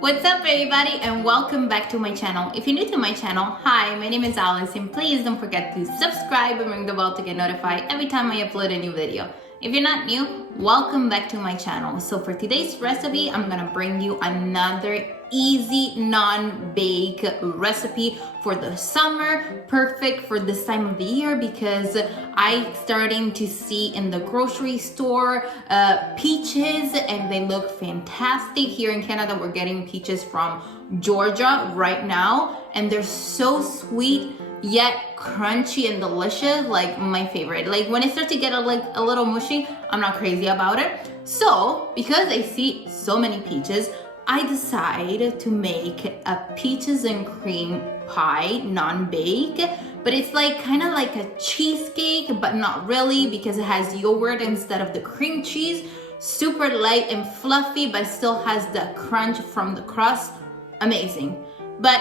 What's up everybody and welcome back to my channel. If you're new to my channel, hi, my name is Alice and please don't forget to subscribe and ring the bell to get notified every time I upload a new video. If you're not new, welcome back to my channel. So for today's recipe, I'm gonna bring you another easy non-bake recipe for the summer, perfect for this time of the year because I'm starting to see in the grocery store peaches and they look fantastic. Here in Canada, we're getting peaches from Georgia right now and they're so sweet yet crunchy and delicious, like my favorite. Like when it starts to get a little mushy, I'm not crazy about it. So because I see so many peaches, I decided to make a peaches and cream pie, non-bake, but it's like kind of like a cheesecake, but not really because it has yogurt instead of the cream cheese. Super light and fluffy, but still has the crunch from the crust. Amazing. But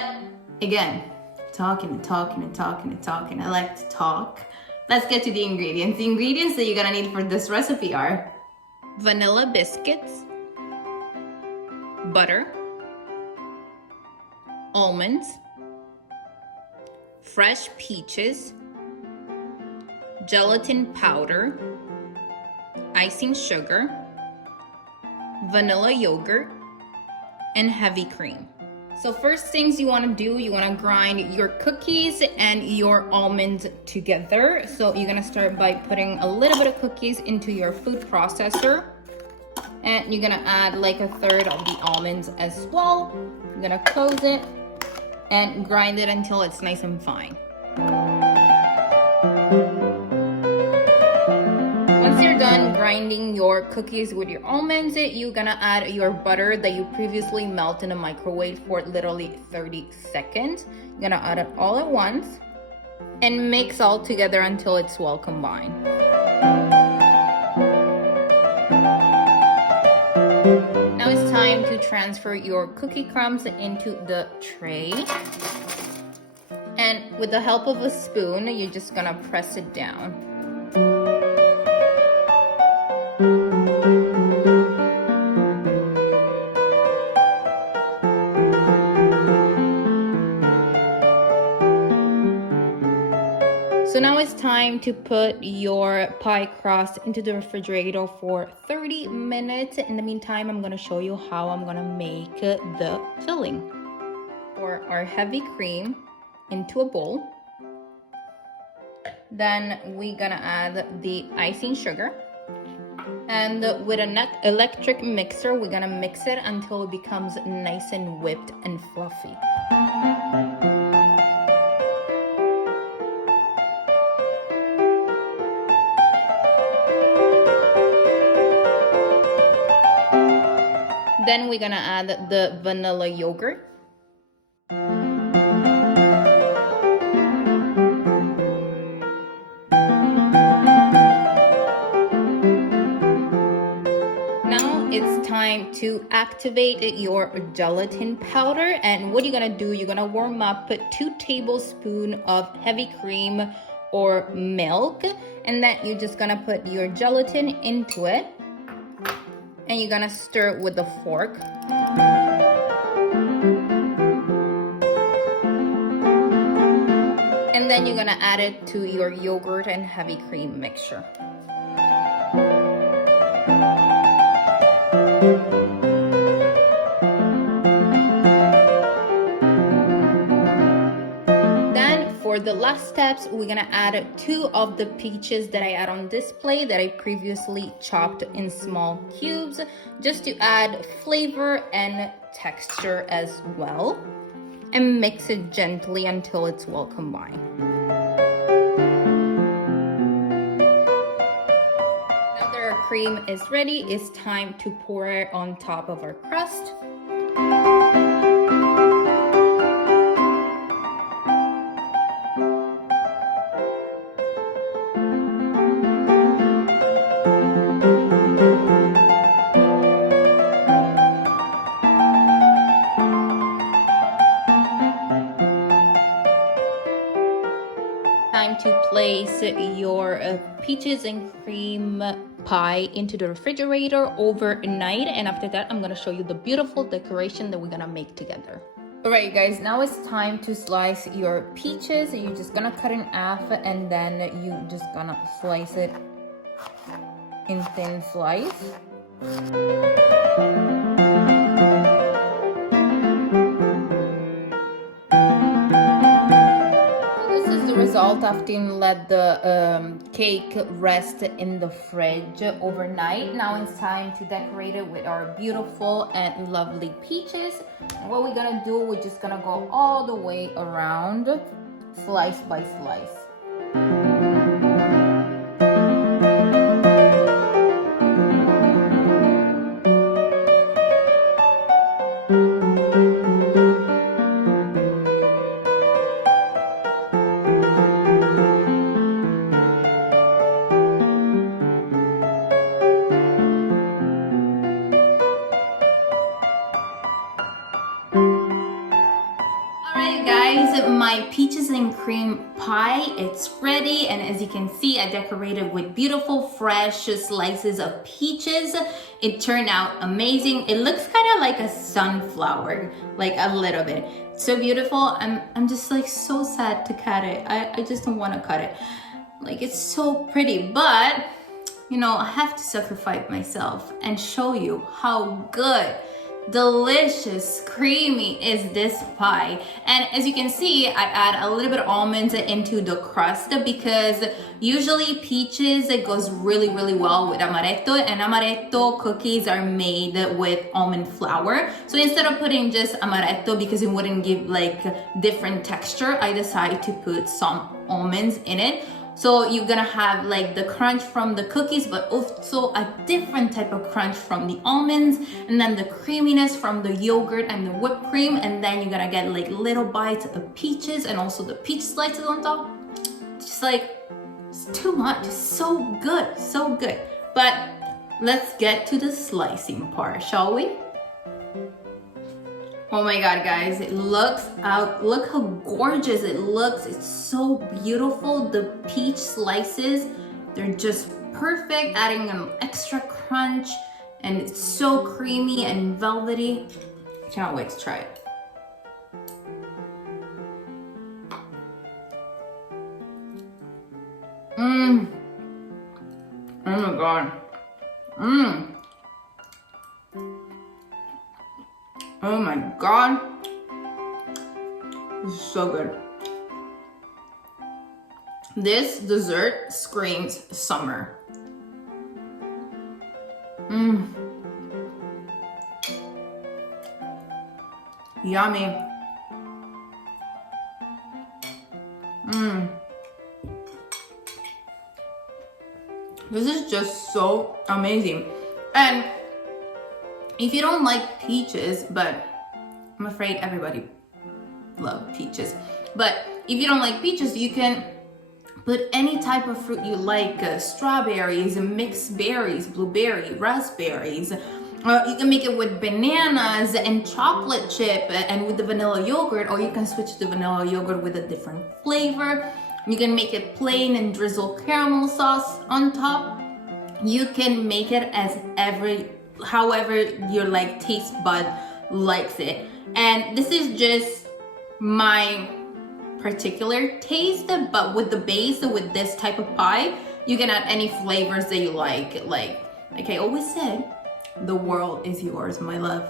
again, talking. I like to talk. Let's get to the ingredients. The ingredients that you're gonna need for this recipe are vanilla biscuits, butter, almonds, fresh peaches, gelatin powder, icing sugar, vanilla yogurt, and heavy cream. So first things you want to do, you want to grind your cookies and your almonds together. So you're going to start by putting a little bit of cookies into your food processor. And you're going to add like a third of the almonds as well. You're going to close it and grind it until it's nice and fine. Once you're done grinding your cookies with your almonds, you're gonna add your butter that you previously melt in a microwave for literally 30 seconds. You're gonna add it all at once and mix all together until it's well combined. Now it's time to transfer your cookie crumbs into the tray. And with the help of a spoon, you're just gonna press it down. So now it's time to put your pie crust into the refrigerator for 30 minutes. In the meantime, I'm going to show you how I'm going to make the filling. For our heavy cream into a bowl. Then we're going to add the icing sugar. And with an electric mixer, we're going to mix it until it becomes nice and whipped and fluffy. Then we're gonna add the vanilla yogurt. Now it's time to activate your gelatin powder. And what you're gonna do, you're gonna warm up 2 tablespoons of heavy cream or milk. And then you're just gonna put your gelatin into it. And you're gonna stir it with a fork. And then you're gonna add it to your yogurt and heavy cream mixture. For the last steps, we're gonna add 2 of the peaches that I had on display that I previously chopped in small cubes, just to add flavor and texture as well. And mix it gently until it's well combined. Now that our cream is ready, it's time to pour it on top of our crust. Time to place your peaches and cream pie into the refrigerator overnight, and after that I'm gonna show you the beautiful decoration that we're gonna make together. Alright guys, now it's time to slice your peaches. You're just gonna cut in half and then you just gonna slice it in thin slice. Result after you let the cake rest in the fridge overnight. Now it's time to decorate it with our beautiful and lovely peaches. And what we're gonna do, we're just gonna go all the way around, slice by slice. Guys, my peaches and cream pie, it's ready, and as you can see, I decorated with beautiful fresh slices of peaches. It turned out amazing. It looks kind of like a sunflower, like a little bit. It's so beautiful. I'm just like so sad to cut it. I just don't want to cut it. Like, it's so pretty, but you know, I have to sacrifice myself and show you how good, delicious, creamy is this pie. And as you can see, I add a little bit of almonds into the crust because usually peaches, it goes really well with amaretto, and amaretto cookies are made with almond flour. So instead of putting just amaretto because it wouldn't give like different texture, I decided to put some almonds in it. So you're gonna have like the crunch from the cookies, but also a different type of crunch from the almonds, and then the creaminess from the yogurt and the whipped cream, and then you're gonna get like little bites of peaches and also the peach slices on top. Just like, it's too much. It's so good, so good. But let's get to the slicing part, shall we? Oh my god, guys, it looks out, look how gorgeous it looks. It's so beautiful. The peach slices, they're just perfect, adding an extra crunch, and it's so creamy and velvety. I cannot wait to try it. Oh my god. Oh my god, this is so good. This dessert screams summer. Yummy. This is just so amazing. And if you don't like peaches, but I'm afraid everybody loves peaches. But if you don't like peaches, you can put any type of fruit you like, strawberries, mixed berries, blueberry, raspberries. You can make it with bananas and chocolate chip and with the vanilla yogurt, or you can switch to vanilla yogurt with a different flavor. You can make it plain and drizzle caramel sauce on top. You can make it as however your like taste bud likes it. And this is just my particular taste, but with the base, with this type of pie, you can add any flavors that you like. Like I always said, the world is yours, my love.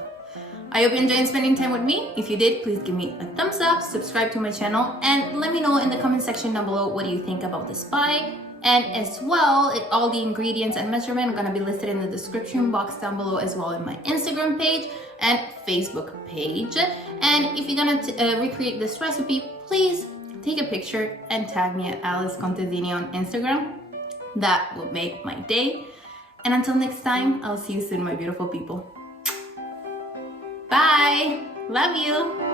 I hope you enjoyed spending time with me. If you did, please give me a thumbs up, subscribe to my channel, and let me know in the comment section down below what do you think about this pie. And as well, all the ingredients and measurement are gonna be listed in the description box down below, as well in my Instagram page and Facebook page. And if you're gonna recreate this recipe, please take a picture and tag me at Alice Contesini on Instagram. That will make my day. And until next time, I'll see you soon, my beautiful people. Bye! Love you!